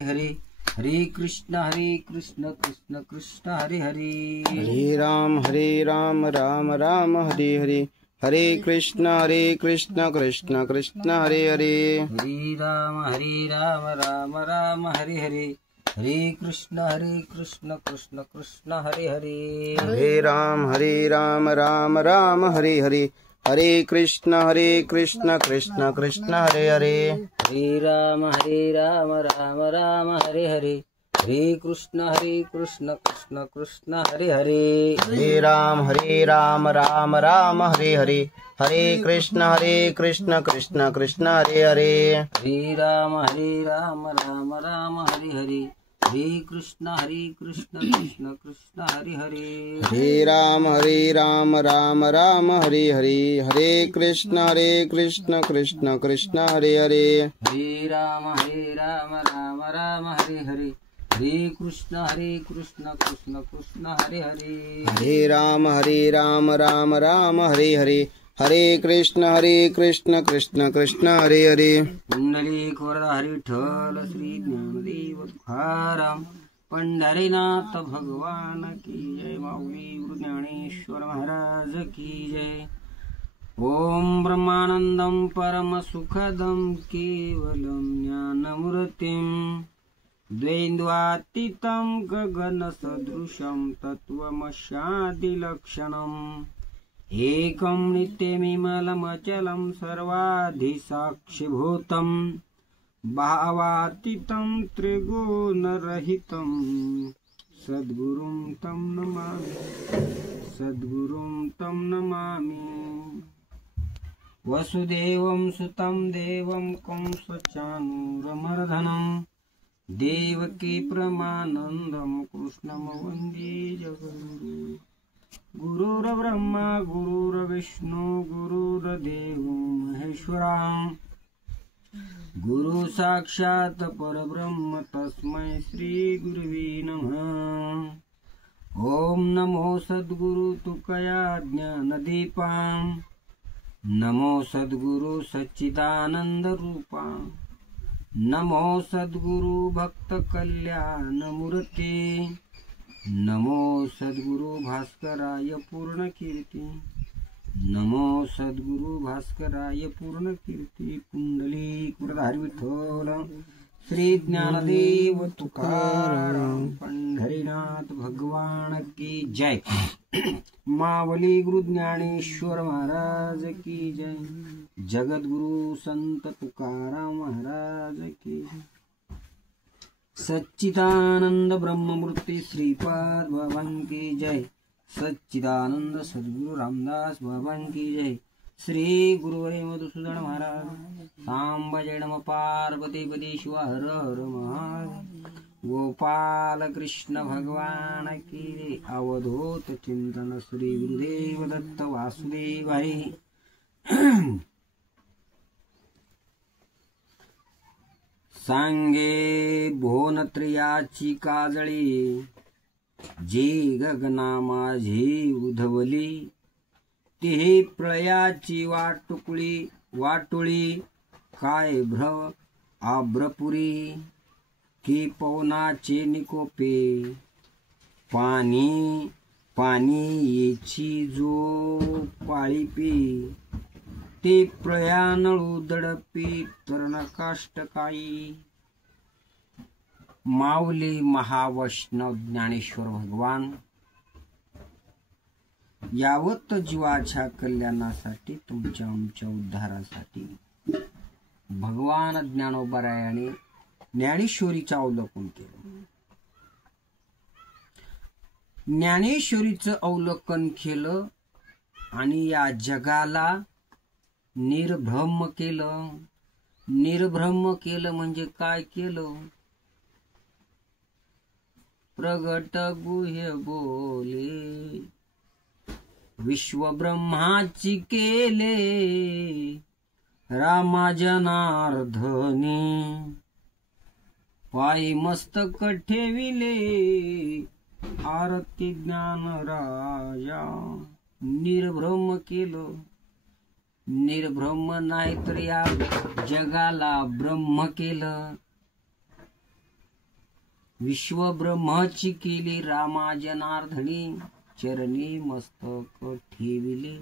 हरे हरे कृष्ण कृष्ण कृष्ण हरे हरे हरे राम राम राम हरे हरे हरे कृष्ण कृष्ण कृष्ण हरे हरे हरे राम राम राम हरे हरे हरे कृष्ण कृष्ण कृष्ण हरे हरे हरे राम राम हरे हरे हरे कृष्ण कृष्ण कृष्ण हरे हरे हरे राम राम राम हरे हरे हरे कृष्ण कृष्ण कृष्ण हरे हरे हरे राम राम राम हरे हरे हरे कृष्ण कृष्ण कृष्ण हरे हरे हरे राम राम राम हरे हरे हरे कृष्ण कृष्ण कृष्ण हरे हरे हरे राम राम हरे हरे हरे कृष्ण कृष्ण कृष्ण हरे हरे हरे राम राम राम हरे हरे हरे कृष्ण कृष्ण कृष्ण हरे हरे हरे राम राम हरे हरे हरे कृष्ण कृष्ण कृष्ण हरे हरे पुंडलिक वरदा हरि विठ्ठल श्री ज्ञानदेव तुकाराम पंढरीनाथ भगवान की जय। माऊली गुरु ज्ञानेश्वर महाराज की जय। ओम ब्रह्मानंदं परम सुखदं केवलं ज्ञानमूर्तिं द्वैद्वातीतं गगनसदृशं तत्त्वमस्यादिलक्षणम् एकं नित्यमिमलमचलं सर्वाधिसाक्षिभूतं भावातीतं त्रिगुणरहितं सद्गुरुं तं नमामि वसुदेवं सुतं देवं कंसचाणूरमर्दनं देवकी परमानन्दं कृष्णं वन्दे जगद्गुरुं। गुरुर्ब्रह्मा गुरुर्विष्णु गुरुर्देवो महेश्वरा गुरु साक्षात् परब्रह्म तस्मै श्री गुरुवे नमः। ओम नमो सद्गुरु तुकया ज्ञानदीपां नमो सद्गुरु सच्चिदानंद रूपा नमो सद्गुरु भक्त कल्याण मूर्ती नमो सद्गुरु भास्कराय पूर्ण कीर्ती नमो सद्गुरु भास्कराय पूर्ण कीर्ती। पुंडलिक वरदा हरि विठ्ठल श्री ज्ञानदेव तुकाराम पंढरीनाथ भगवान की जय। मावली गुरु ज्ञानेश्वर महाराज की जय। जगद्गुरु संत तुकाराम महाराज की जय। सच्चिदानंद ब्रह्ममूर्ति श्रीपाद भगवान की जय। सच्चिदानंद सद्गुरु रामदास भगवान की जय। श्री गुरुवरे मधुसूदन महाराज सांब जय नम पार्वतीपति शिव हर हर महादेव। गोपाल कृष्ण भगवान की जय। अवधूत चिंतन श्री गुरुदेव दत्त वासुदेव हरि। सांगे भुवनत्रयाची काजळी जी गगना माझी उधवली ती प्रळयाची वाटुळी काय भ्रव आब्रपुरी की पवनाचे निकोपे पाणी येची जो पाळीपी ते प्रयाणळू दडपी तरणकाष्ट काही। माऊली महावैष्णव ज्ञानेश्वर भगवान यावत जीवाच्या कल्याणासाठी तुमच्या आमच्या उद्धारासाठी भगवान ज्ञानोबरायाने ज्ञानेश्वरीचं अवलोकन केलं। ज्ञानेश्वरीचं अवलोकन केलं आणि या जगाला निर्ब्रह्म केलं। निर्ब्रह्म केलं म्हणजे काय केलं? प्रगट गुह्य बोले विश्व ब्रह्माची केले रामा जनार्दनी पायी मस्तक ठेविले आरती ज्ञान राजा। निर्ब्रह्म केलं। निर्ब्रह्म नाही तर या जगाला ब्रह्म केलं। विश्वब्रह्माची केली रामा जनार्दनी, चरणी मस्तक ठेविले.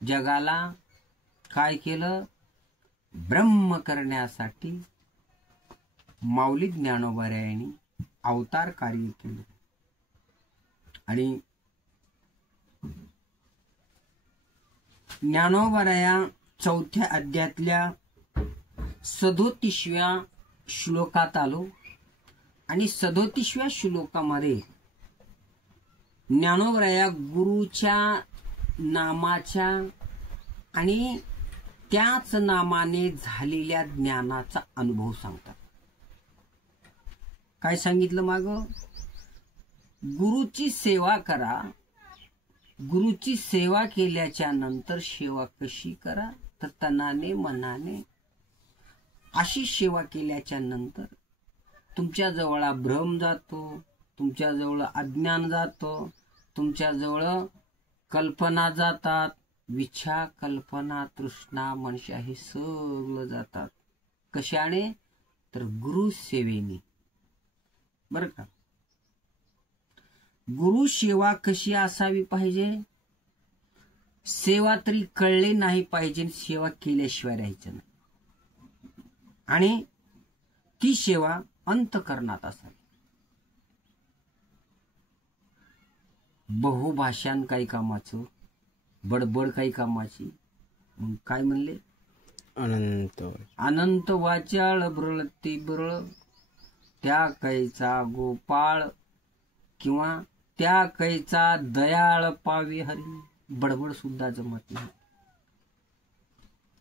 जगाला काय केलं? ब्रह्म करण्यासाठी माऊली ज्ञानोबारायांनी अवतार कार्य केलं. आणि ज्ञानोबाराया 4थ्या अध्यायातल्या 37व्या श्लोकात आलो. आणि 37व्या श्लोकामध्ये ज्ञानोबाराया गुरुच्या नामाच्या आणि त्याच नामाने झालेल्या ज्ञानाचा अनुभव सांगतात. काय सांगितलं माग? गुरुची सेवा करा. गुरुची सेवा केल्याच्या नंतर सेवा कशी करा? तर तनाने मनाने. अशी सेवा केल्याच्या नंतर तुमच्या जवळ भ्रम जातो, तुमच्या जवळ अज्ञान जातो, तुमच्या जवळ कल्पना जातात, विच्छा कल्पना तृष्णा मनशा हे सगळं जातात. कशाने? तर गुरु सेवेने. बर का? गुरु सेवा कशी असावी पाहिजे? सेवा तरी कळले नाही पाहिजे, सेवा केल्याशिवाय राहायचं नाही. आणि ती सेवा अंतःकरणात असावी. बहुभाषान काही कामाचं, बडबड काही कामाची. मग काय म्हणले? अनंत अनंत वाचाळ ब्रळ ते ब्रळ, त्या कैचा गोपाळ किंवा त्या कैचा दयाळ पावे हरी. बडबड सुद्धा जमत नाही.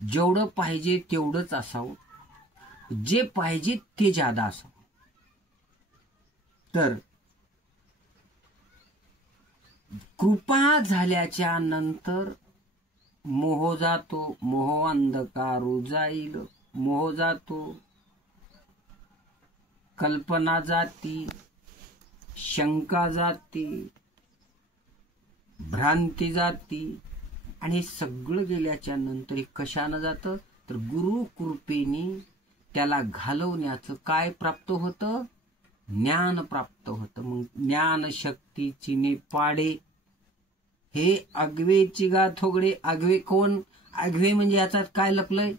जेवढं पाहिजे तेवढंच असावं, जे पाहिजे ते जादा असावं. तर कृपा झाल्याच्या नंतर मोह जातो. मोह अंधकारू जाईल. मोह जातो, कल्पना जाती, शंका जाती, भ्रांती जाती. आणि हे सगळं गेल्याच्या नंतर हे कशानं जातं? तर गुरु कृपेने त्याला घालवण्याचं काय प्राप्त होतं? ज्ञान प्राप्त होतं. मग ज्ञान शक्तीची ने पाडे. हे आगवेची गा थोगडे. आगवे कोण? आगवे म्हणजे याच्यात काय लपलंय?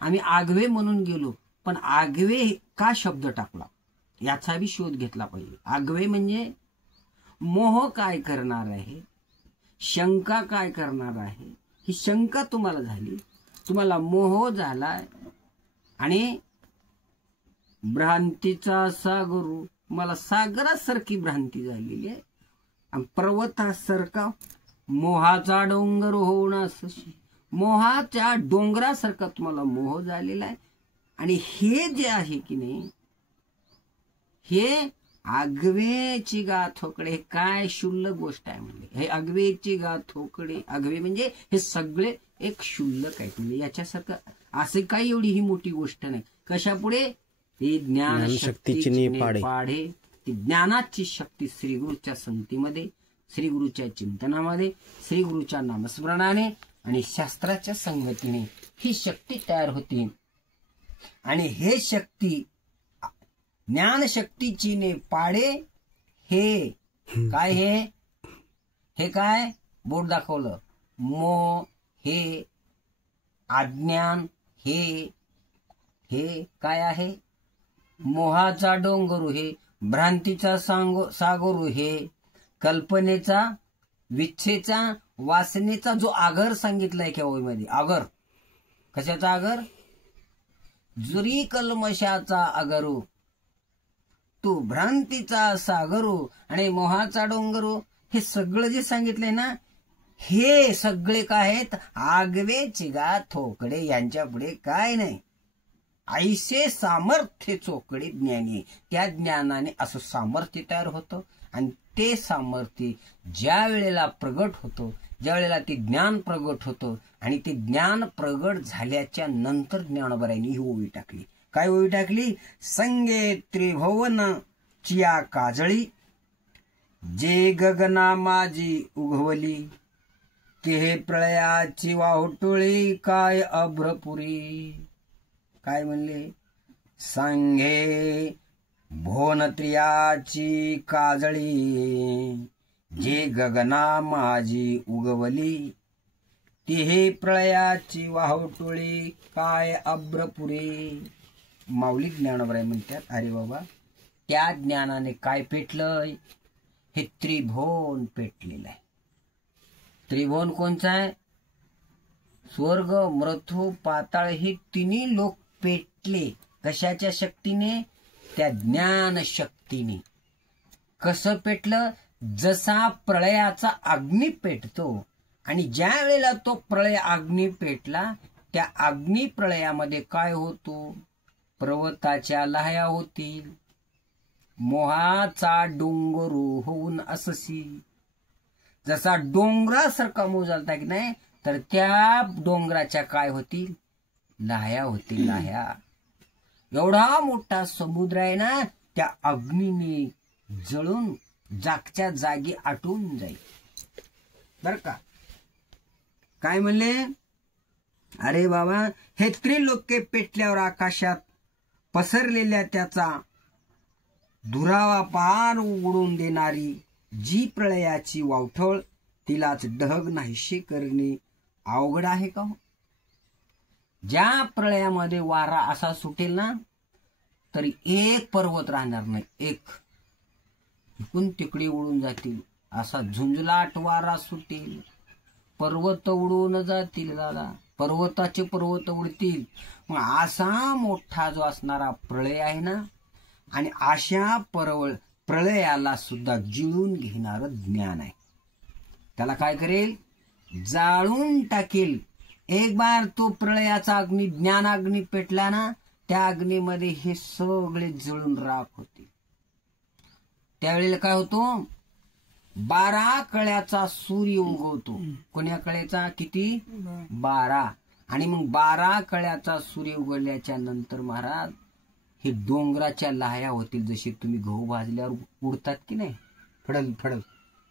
आम्ही आगवे म्हणून गेलो, पण आगवे का शब्द टाकला याचा बी शोध घेतला पाहिजे. आगवे म्हणजे मोह काय करणार आहे, शंका काय करणार आहे. ही शंका तुम्हाला झाली, तुम्हाला मोह झालाय, आणि भ्रांतीचा असा गुरु, मला सागरासारखी भ्रांती झालेली आहे. आणि पर्वतासारखा मोहाचा डोंगर होणं, मोहाच्या डोंगरासारखा तुम्हाला मोह झालेला आहे. आणि हे जे आहे की नाही, हे आगवेची गा थोकडे. काय शुल्लक गोष्ट आहे म्हणजे हे आगवेची गा थोकडे. आगवे म्हणजे हे सगळे एक शुल्लक आहे. म्हणजे याच्यासारखं असे काही एवढी ही मोठी गोष्ट नाही. कशापुढे? ती ज्ञान शक्तीची पाढे. ती ज्ञानाची शक्ती श्रीगुरूच्या संगतीमध्ये, श्रीगुरूच्या चिंतनामध्ये, श्रीगुरूच्या नामस्मरणाने आणि शास्त्राच्या संगतीने ही शक्ती तयार होती. आणि हे शक्ती ज्ञान शक्तीची ने पाडे. हे काय? हे काय? बोट दाखवलं. मोह हे, अज्ञान हे काय आहे? मोहाचा डोंगरू हे, भ्रांतीचा सागरू हे, कल्पनेचा, विच्छेचा, वासनेचा जो आगर सांगितलाय की ओळीमध्ये. आगर कशाचा आगर? जुरी कल्मशाचा आगरू, तू भ्रांतीचा सागरू आणि मोहाचा डोंगरू. हे सगळं जे सांगितलंय ना, हे सगळे काय आहेत? आगवे चिगा थोकडे. यांच्या पुढे काय नाही. ऐसे सामर्थ्य चोकडे ज्ञानी. त्या ज्ञानाने असं सामर्थ्य तयार होतं. आणि ते सामर्थ्य ज्या वेळेला प्रगट होतं, ज्या वेळेला ते ज्ञान प्रगट होतं, आणि ते ज्ञान प्रगट झाल्याच्या नंतर ज्ञानोबारायांनी ही ओवी टाकली. काय ओवी टाकली? संगे त्रिभुवन चिया काजळी, जे गगना माझी उघवली, की हे प्रळयाची वाहुटुळी काय अभ्रपुरी. काय म्हणले? सांगे भुवनत्रियाची काजळी जे गगना माझी उगवली, तिहे प्रळयाची वाहुटोळी काय अब्रपुरी. माऊली ज्ञानोबराय म्हणतात, अरे बाबा त्या ज्ञानाने काय पेटलंय, हे त्रिभुवन पेटलेलं आहे. त्रिभुवन कोणचं आहे? स्वर्ग मृत्यू पाताळ हे तिन्ही लोक पेटले. कशाच्या शक्तीने? त्या ज्ञान शक्तीने. कसं पेटलं? जसा प्रळयाचा अग्नी पेटतो, आणि ज्या वेळेला तो प्रळय अग्नी पेटला, त्या अग्नी प्रळयामध्ये काय होतो? पर्वताच्या लहया होतील. मोहाचा डोंगरू होऊन अससी. जसा डोंगरासारखा मोह झालता की नाही, तर त्या डोंगराच्या काय होतील? लाह्या होतील, लाह्या. एवढा मोठा समुद्र आहे ना, त्या अग्नीने जळून जागच्या जागी आटून जाईल. बर का? काय म्हणले? अरे बाबा, हे त्रिलोके पेटल्यावर आकाशात पसरलेल्या त्याचा दुरावा पार उघडून देणारी जी प्रळयाची वावठळ, तिलाच ढग नाहीशी करणे अवघड आहे का? ज्या प्रळयामध्ये वारा असा सुटेल ना, तरी एक पर्वत राहणार नाही. एक इकडून तिकडे उडून जातील. असा झुंझलाट वारा सुटेल, पर्वत उडून जातील. दादा, पर्वताचे पर्वत उडतील. मग असा मोठा जो असणारा प्रळय आहे ना, आणि अशा प्रळयाला सुद्धा जिळून घेणारं ज्ञान आहे. त्याला काय करेल? जाळून टाकेल. एक बार तो प्रळयाचा अग्नी, ज्ञानाग्नी पेटला ना, त्या अग्नीमध्ये हे सगळे जळून राख होते. त्यावेळेला काय होतो? 12 कळ्याचा सूर्य उगवतो. कोण्या कळ्याचा? किती? 12. आणि मग 12 कळ्याचा सूर्य उगवल्याच्या नंतर महाराज, हे डोंगराच्या लाह्या होतील. जसे तुम्ही गहू भाजल्यावर उडतात की नाही, फडल फडल,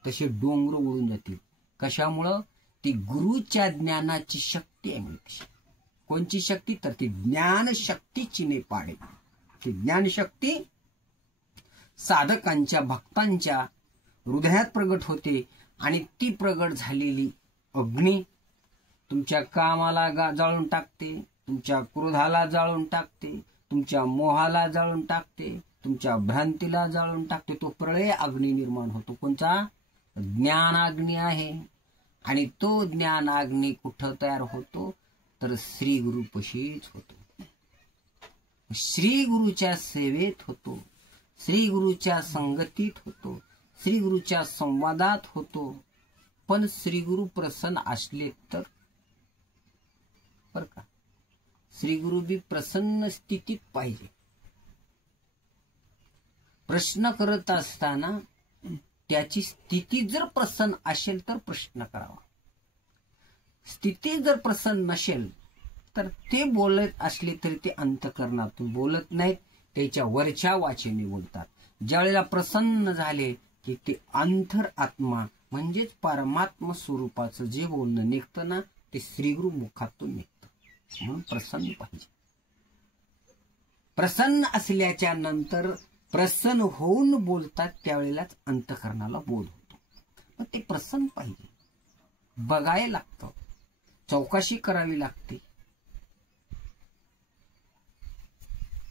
तसे डोंगर उडून जातील. कशामुळं? ती गुरुच्या ज्ञानाची शक्ती आहे. म्हणजे कोणची शक्ती? तर ती ज्ञान शक्तीची ने पाडे. ती ज्ञानशक्ती साधकांच्या, भक्तांच्या हृदयात प्रगट होते. आणि ती प्रगट झालेली अग्नी तुमच्या कामाला जाळून टाकते, तुमच्या क्रोधाला जाळून टाकते, तुमच्या मोहाला जाळून टाकते, तुमच्या भ्रांतीला जाळून टाकते. तो प्रळय अग्नी निर्माण होतो. कोणचा? ज्ञानाग्नी आहे. आणि तो ज्ञानाग्नी कुठं तयार होतो? तर श्री गुरुपाशीच होतो. श्री गुरुच्या सेवेत होतो, श्री गुरुच्या संगतीत होतो, श्री गुरुच्या संवादात होतो. पण श्री गुरु प्रसन्न असले तर, बर का, श्री गुरु बी प्रसन्न स्थितीत पाहिजे. प्रश्न करत असताना त्याची स्थिती जर प्रसन्न असेल तर प्रश्न करावा. स्थिती जर प्रसन्न नसेल तर ते बोलत असले तरी ते अंतःकरणातून बोलत नाहीत, त्याच्या वरच्या वाचेने बोलतात. ज्यावेळेला प्रसन्न झाले की ते अंतर आत्मा म्हणजेच परमात्मा स्वरूपाचं जे बोलणं निघतं ना, ते श्रीगुरु मुखातून निघतं. म्हणून प्रसन्न पाहिजे. प्रसन्न असल्याच्या नंतर प्रसन्न होऊन बोलतात, त्यावेळेलाच अंतःकरणाला बोध होतो. पण ते प्रसन्न पाहिजे. बघायला लागतं, चौकशी करावी लागते.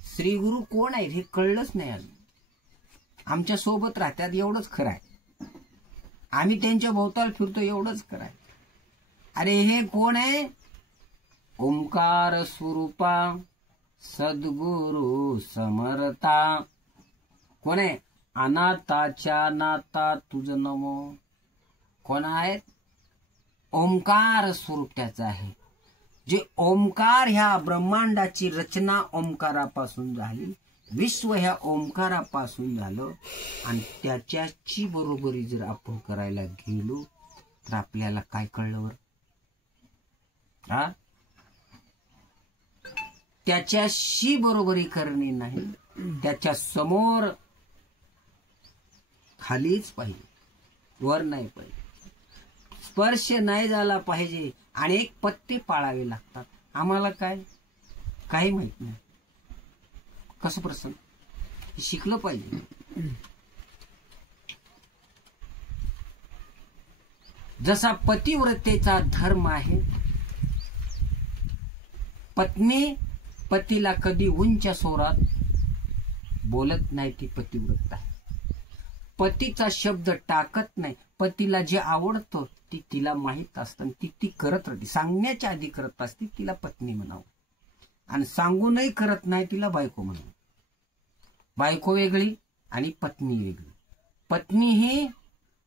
श्री गुरु कोण आहे हे कळलंच नाही अजून. आमच्या सोबत राहतात एवढंच खरं आहे. आम्ही त्यांच्या भोवताल फिरतो एवढंच खरं आहे. अरे हे कोण आहे? ओंकार स्वरूपा सद्गुरु समर्था. कोण आहे? अनाथाच्या नाथा तुझ नमो. कोण आहेत? ओंकार स्वरूप त्याचं आहे. जे ओंकार, ह्या ब्रह्मांडाची रचना ओंकारापासून झाली, विश्व ह्या ओंकारापासून झालं. आणि त्याच्याची बरोबरी जर आपण करायला गेलो तर आपल्याला काय कळलं? त्याच्याशी बरोबरी करणे नाही, त्याच्या समोर खालीच पाहिजे, वर नाही पाहिजे. स्पर्श नाही झाला पाहिजे. अनेक पत्ते पाळावे लागतात. आम्हाला काय काही माहित नाही. कसं प्रसन्न? शिकलं पाहिजे. जसा पतिव्रतेचा धर्म आहे, पत्नी पतीला कधी उंच स्वरात बोलत नाही, ती पतिव्रत आहे. पतीचा शब्द टाकत नाही. पतीला जे आवडतं ती तिला माहित असतं, ती करत राहते. सांगण्याच्या आधी करत असते, तिला पत्नी म्हणावं. आणि सांगूनही करत नाही, तिला बायको म्हणावं. बायको वेगळी आणि पत्नी वेगळी. पत्नी ही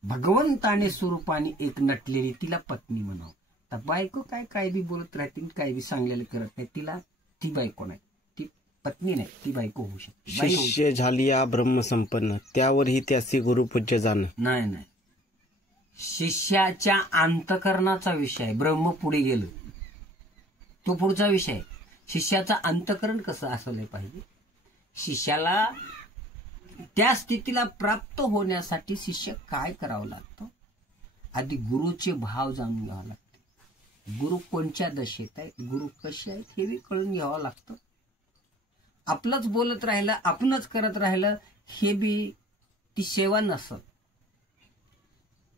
भगवंताने स्वरूपाने एक नटलेली, तिला पत्नी म्हणावं. तर बायको काय बी बोलत राहते, काय बी सांगलेलं करत नाही, तिला ती बायको नाही, ती पत्नी नाही, ती बायको होऊ शकते. शिष्य झालिया ब्रह्मसंपन्न, त्यावरही त्याचे गुरुपूज्य जाणं. नाही, शिष्याच्या अंतकरणाचा विषय आहे. ब्रह्म पुढे गेलं, तो पुढचा विषय आहे. शिष्याचं अंतकरण कसं असलं पाहिजे. शिष्याला त्या स्थितीला प्राप्त होण्यासाठी शिष्य काय करावं लागतं, आधी गुरुचे भाव जाणून घ्यावं लागते. गुरु कोणत्या दशेत आहेत, गुरु कसे आहेत, हे बी कळून घ्यावं लागतं. आपलंच बोलत राहिलं, आपणच करत राहिलं, हे बी ती सेवा नसत.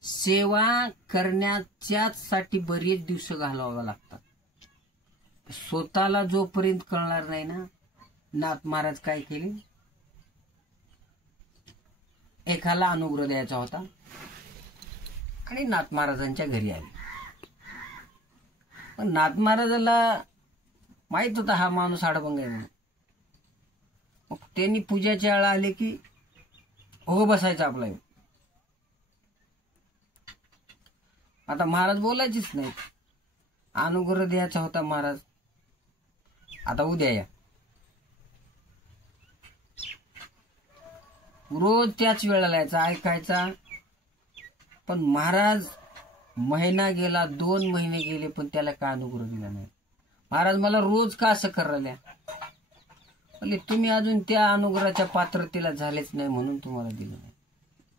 सेवा करण्याच्यासाठी बरेच दिवस घालवावे लागतात. स्वतःला जोपर्यंत कळणार नाही ना. नाथ महाराज काय केले, एकाला अनुग्रह द्यायचा होता आणि नाथ महाराजांच्या घरी आले. पण नाथ महाराजाला माहित होता हा माणूस आडबंग आहे म्हणून. मग त्यांनी पूजाच्या वेळा आले की हो बसायचं आपला. आता महाराज बोलायचीच नाही. अनुग्रह द्यायचा होता महाराज, आता उद्या या. रोज त्याच वेळेला यायचा, ऐकायचा. पण महाराज महिना गेला, 2 महिने गेले, पण त्याला काय अनुग्रह दिला नाही. महाराज मला रोज का असं करायला, म्हणजे तुम्ही अजून त्या अनुग्रहाच्या पात्रतेला झालेच नाही म्हणून तुम्हाला दिलं नाही.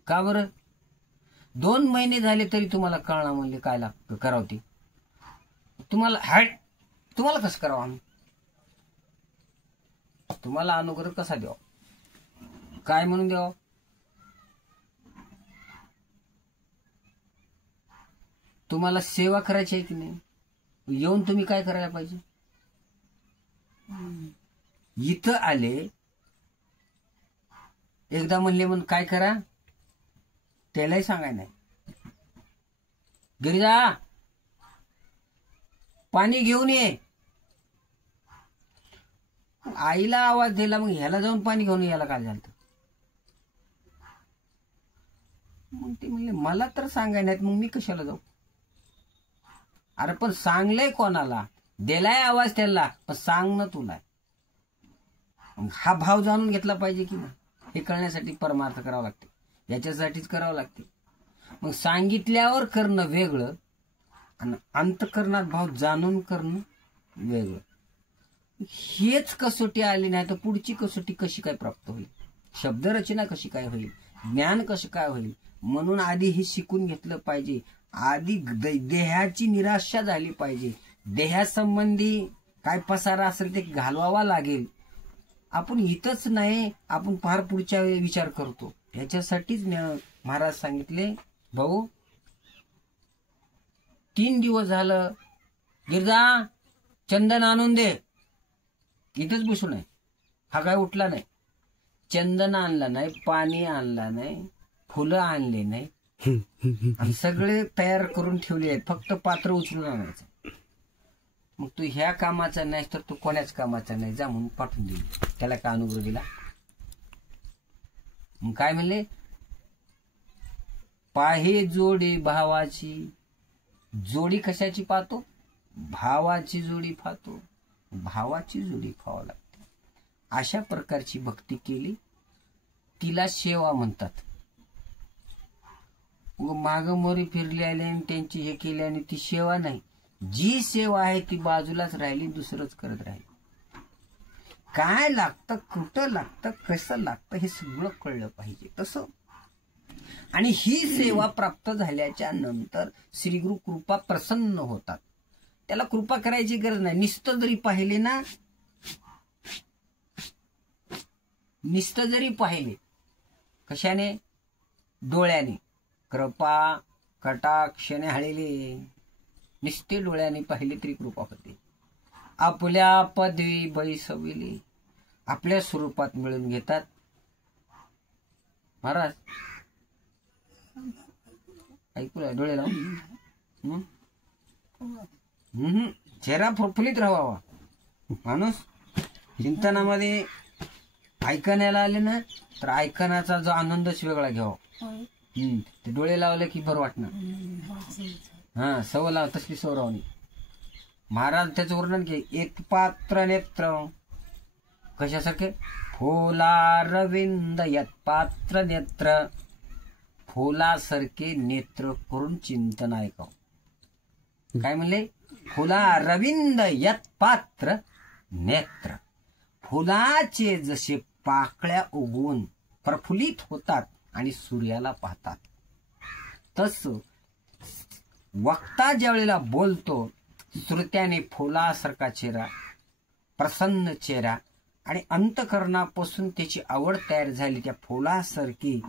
का बरं? 2 महिने झाले तरी तुम्हाला कळणार म्हणले काय लागतं करावं ते. तुम्हाला कसं करावं आम्ही, तुम्हाला अनुग्रह कसा द्यावा, काय म्हणून द्यावं. तुम्हाला सेवा करायची आहे की नाही, येऊन तुम्ही काय करायला पाहिजे. इथं आले, एकदा म्हणले म्हणून काय करा त्यालाही सांगाय नाही. घरी जा, पाणी घेऊन ये. आईला आवाज दिला, मग ह्याला जाऊन पाणी घेऊन यायला काय झालं. मग ते म्हणले मला तर सांगाय नाहीत, मग मी कशाला जाऊ. अरे पण सांगलंय कोणाला, दिलाय आवाज त्याला, पण सांग ना तुला. हा भाव जाणून घेतला पाहिजे की नाही, हे कळण्यासाठी परमार्थ करावं लागते, याच्यासाठीच करावं लागते. मग सांगितल्यावर करणं वेगळं आणि अंतकरणात भाव जाणून करणं वेगळं. हेच कसोटी आली नाही तर पुढची कसोटी कशी काय प्राप्त होईल, शब्दरचना कशी काय होईल, ज्ञान कसं काय होईल. म्हणून आधी हे शिकून घेतलं पाहिजे. आधी देहाची निराशा झाली पाहिजे. देहासंबंधी काय पसारा असेल ते घालवावा लागेल. आपण इथंच नाही, आपण फार पुढच्या विचार करतो. याच्यासाठीच महाराज सांगितले, भाऊ 3 दिवस झालं, गिरजा चंदन आणून दे. इथंच बसून आहे, हा काय उठला नाही. चंदन आणला नाही, पाणी आणला नाही, फुलं आणले नाही, आणि सगळे तयार करून ठेवले आहेत, फक्त पात्र उचलून आणायचं. मग तू ह्या कामाचा नाही तर तू कोणाच कामाचा नाही, जा म्हणून पाठवून दिली. त्याला काय अनुग्रह दिला. मग काय म्हणले, पाहे जोडी भावाची. जोडी कशाची पाहतो, भावाची जोडी पाहतो, भावाची जोडी पाहावं लागते. अशा प्रकारची भक्ती केली, तिला सेवा म्हणतात. माग मोरी फिरली आली आणि त्यांची हे केली आणि ती सेवा नाही. जी सेवा आहे ती बाजूलाच राहिली, दुसरंच करत राहिली. काय लागतं, कुठं लागतं, कसं लागतं हे सगळं कळलं पाहिजे तसं. आणि ही सेवा प्राप्त झाल्याच्या नंतर श्रीगुरु कृपा प्रसन्न होतात. त्याला कृपा करायची गरज नाही. नुसतं जरी पाहिले ना, नुसतं जरी पाहिले, कशाने? डोळ्याने, कृपा कटाक्षाने हळेले, नुसते डोळ्याने पाहिले तरी कृपा होते. आपल्या पदवी बैसविली, आपल्या स्वरूपात मिळून घेतात. महाराज ऐकूया, डोळे लावून चेहरा प्रफुल्लित राहावा. माणूस चिंतनामध्ये ऐकण्याला आले ना, तर ऐकण्याचा जो आनंदच वेगळा घ्यावा. ते डोळे लावले की बरं वाटणार. हा, सव लाव तसली सौरावणी. महाराज त्याचं वर्णन घे. एक पात्र नेत्र, कशासारखे? फुलारविंद यत पात्र नेत्र, फुलासारखे नेत्र करून चिंतन ऐकावं. काय म्हणले? फुलारविंद यत पात्र नेत्र. फुलाचे जसे पाकळ्या उगवून प्रफुल्लित होतात आणि सूर्याला पाहतात, तस वक्ता ज्या वेळेला बोलतो, श्रोत्याने फुलासारखा चेहरा, प्रसन्न चेहरा, आणि अंतःकरणापासून त्याची आवड तयार झाली त्या फुलासारखी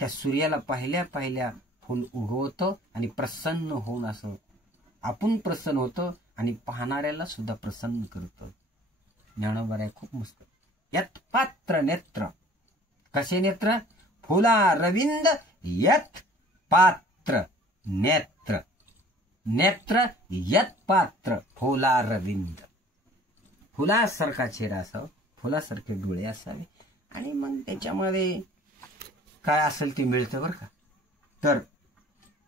त्या सूर्याला पाहिल्या पाहिल्या फुल उगवतं आणि प्रसन्न होऊन असं आपण प्रसन्न होतं आणि पाहणाऱ्याला सुद्धा प्रसन्न करतं. ज्ञानोबा आहे खूप मस्त. यत पात्र नेत्र, कसे नेत्र? फुला रविंद यत पात्र नेत्र, नेत्र यत पात्र फुला रविंद. फुलासारखा चेहरा असावा, फुलासारखे डोळे असावे, आणि मग त्याच्यामध्ये काय असेल ते मिळतं बरं का. तर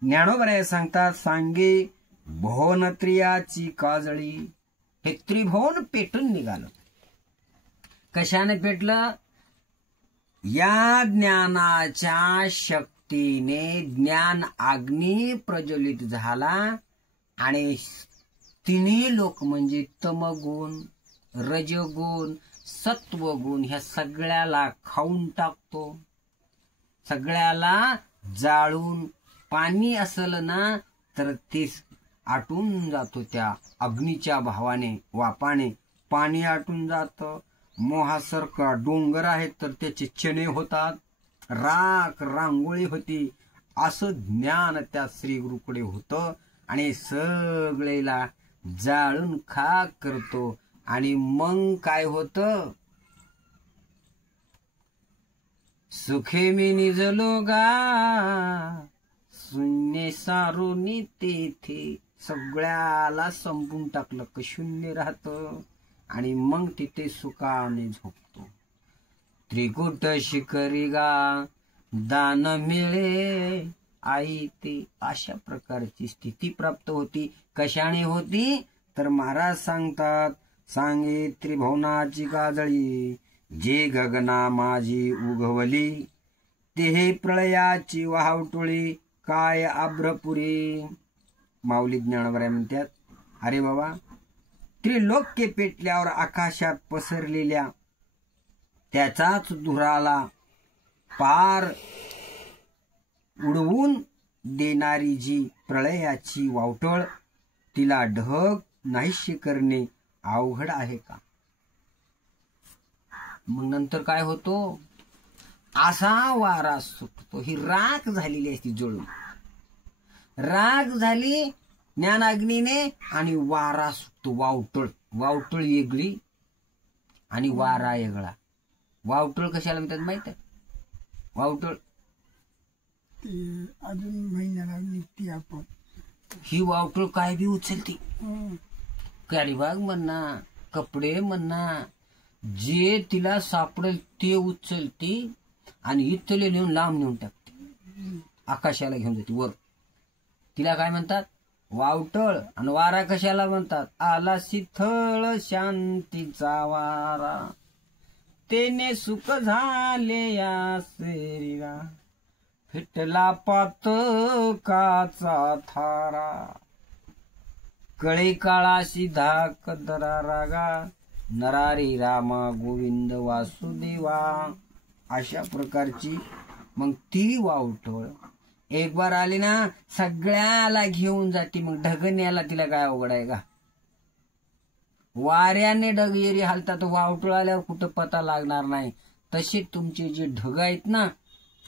ज्ञानोबा सांगतात, सांगे भुवनत्रियाची काजळी, हे त्रिभुवन पेटून निघालं. कशाने पेटलं? या ज्ञानाच्या शक्तीने ज्ञान अग्नी प्रज्वलित झाला आणि तिन्ही लोक म्हणजे तमगुण, रजगुण, सत्वगुण ह्या सगळ्याला खाऊन टाकतो. सगळ्याला जाळून, पाणी असलं ना तर ते आटून जातो. त्या अग्नीच्या भावाने, वापाने पाणी आटून जातं. मोहासारखा डोंगर आहे तर त्याचे चणे होतात, राख रांगोळी होती. असं ज्ञान त्या श्रीगुरुकडे होतं आणि सगळेला जाळून खाक करतो. आणि मग काय होतं? सुखे मी निजलो गा, शून्य सारुनी तेथे. सगळ्याला संपून टाकलं की शून्य राहतं आणि मग तिथे सुखाने झोपतो. त्रिकुट शिखरी गा दान मिळे आई ते. अशा प्रकारची स्थिती प्राप्त होती. कशाने होती? तर महाराज सांगतात, सांगे त्रिभुवनाची काजळी, जे गगना माझी उगवली, ते प्रळयाची वाहवटुळी, काय आभ्रपुरी. माऊली ज्ञानोबा म्हणतात, अरे बाबा, त्रिलोक्य पेटल्यावर आकाशात पसरलेल्या त्याचाच धुराला पार उडवून देणारी जी प्रळयाची वावटळ, तिला ढग नाहीशी करणे अवघड आहे का? मग नंतर काय होतो? असा वारा सुटतो. ही राख झालेली असती जळून, राख झाली ज्ञानाग्नीने आणि वारा सुटतो. वावटळ, वावटळ वेगळी आणि वारा वेगळा. वावटळ कशाला म्हणतात माहित आहे? वावटळ अजून महिन्याला निघते आपण. ही वावटळ काय बी उचलते. कॅरीबाग म्हणा, कपडे म्हणा, जे तिला सापडेल ते उचलते आणि इथले नेऊन लांब नेऊन टाकते, आकाशाला घेऊन जाते वर. तिला काय म्हणतात? वावटळ. आणि वारा कशाला म्हणतात? आला शिथळ शांतीचा वारा, तेने सुख झाले या शरीरा, फिटला पातकाचा थारा, कळे काळाशी धाक दरा रागा, नरारी रामा गोविंद वासुदेवा. अशा प्रकारची मग ती वावटळ एक बार आली ना, सगळ्याला घेऊन जाते. मग ढगण्याला तिला काय अवघड आहे का? वाऱ्याने ढग एरी हालतात, वावटळ आल्यावर कुठं पता लागणार नाही. तसे तुमचे जे ढग आहेत ना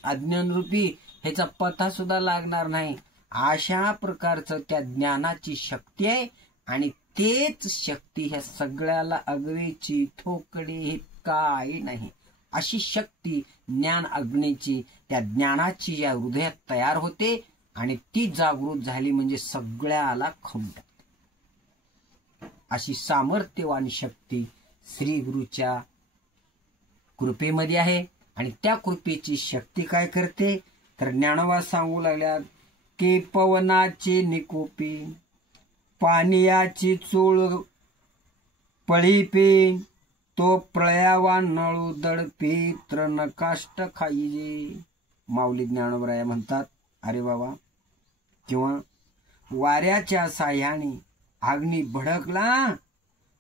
अज्ञानरूपी, ह्याचा पत्ता सुद्धा लागणार नाही. अशा प्रकारचं त्या ज्ञानाची शक्ती आहे. आणि तेच शक्ती ह्या सगळ्याला अगवेची थोकडी हे काही नाही. अशी शक्ती ज्ञान अग्नीची, त्या ज्ञानाची या हृदयात तयार होते आणि ती जागृत झाली म्हणजे सगळ्याला खाऊन टाकते. अशी सामर्थ्यवान शक्ती श्री गुरुच्या कृपेमध्ये आहे. आणि त्या कृपेची शक्ती काय करते तर ज्ञानोबा सांगू लागल्यात की पवनाची निकोपी, पानियाची चूळ पळीपी, तो प्रळयावा नळू दडपी, तृण काष्ट खाईजे. माऊली ज्ञानोबराया म्हणतात, अरे बाबा, किंवा वाऱ्याच्या साह्याने अग्नी भडकला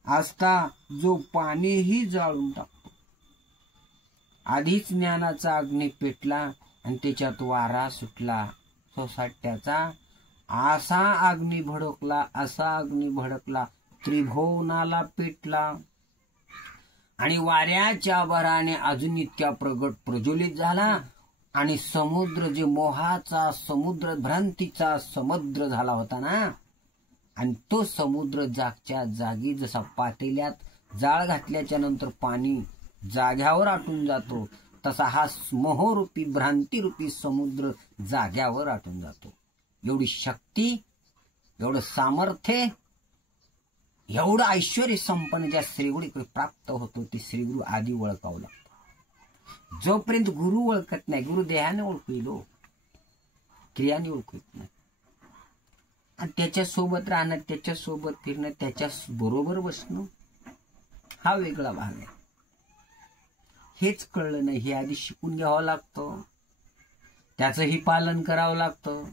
असता जो पाणीही जाळून टाकतो. आधीच ज्ञानाचा अग्नी पेटला आणि त्याच्यात वारा सुटला सोसाट्याचा, असा अग्नी भडकला, असा अग्नी भडकला, त्रिभुवनाला पेटला. आणि वाऱ्याच्या भराने अजून इतक्या प्रज्वलित झाला. आणि समुद्र, जे मोहाचा समुद्र, भ्रांतीचा समुद्र झाला होता ना, आणि तो समुद्र जागच्या जागी, जसा पातेल्यात जाळ घातल्याच्या नंतर पाणी जाग्यावर आटून जातो, तसा हा मोहरूपी भ्रांतीरूपी समुद्र जाग्यावर आटून जातो. एवढी शक्ती, एवढं सामर्थ्य, एवढं ऐश्वर संपन्न ज्या श्रीगुरूकडे प्राप्त होतो ते श्रीगुरु आधी ओळखावं लागतं. जोपर्यंत गुरु ओळखत नाही, गुरु देहाने ओळखू येईल, क्रियाने ओळखू येत नाही. आणि त्याच्यासोबत राहणं, त्याच्यासोबत फिरणं, त्याच्या बरोबर बसणं हा वेगळा भाग आहे. हेच कळलं नाही, हे आधी शिकून घ्यावं लागतं, त्याचंही पालन करावं लागतं.